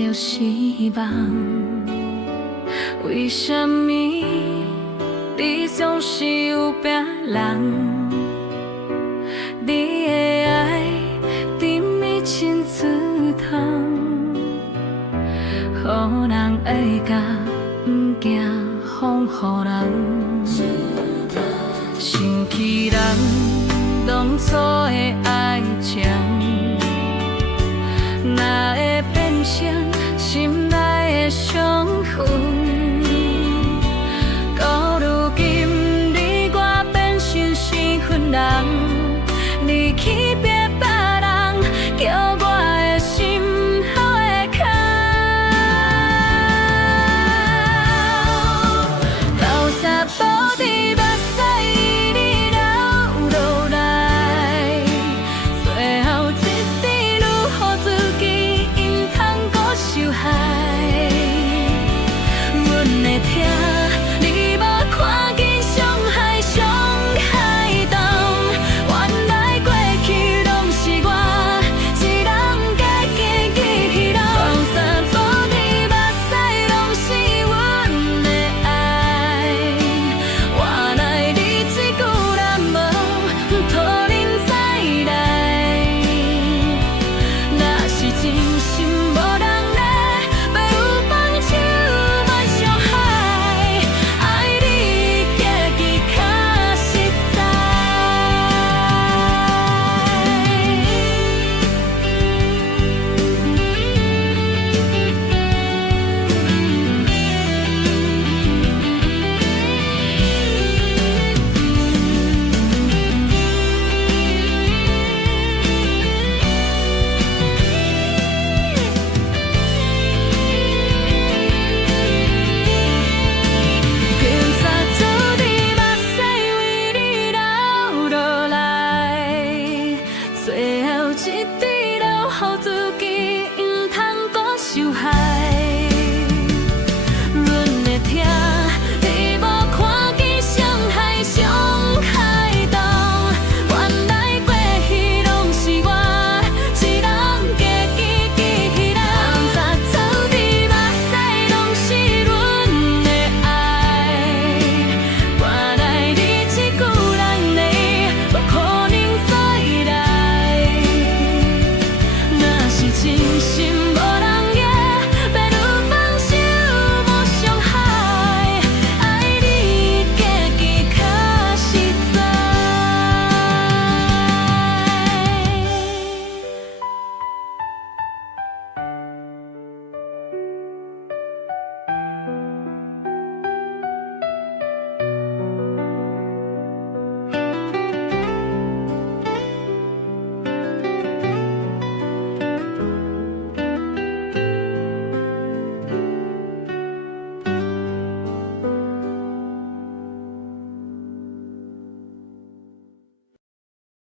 接失望？为什么你总是有病人？你的爱甜蜜亲自汤，予人会甲，不惊风予人。想起人当初的爱情，哪会变成心内的伤痕？到如今，你我变成生分人，你去别别人，叫我的心好会空。流沙补在目屎，你流落来，最后一滴露，予自己因通搁受害。阮会听，你无看见伤害伤害重，原来过去拢是我一人家己记起牢。流沙补在目屎，拢是阮的爱。原来你这句人无予恁知来，若是真心无人来，要有放手莫伤害，爱你结局较实在。警察做你目屎为你流落来，最后一滴流，予自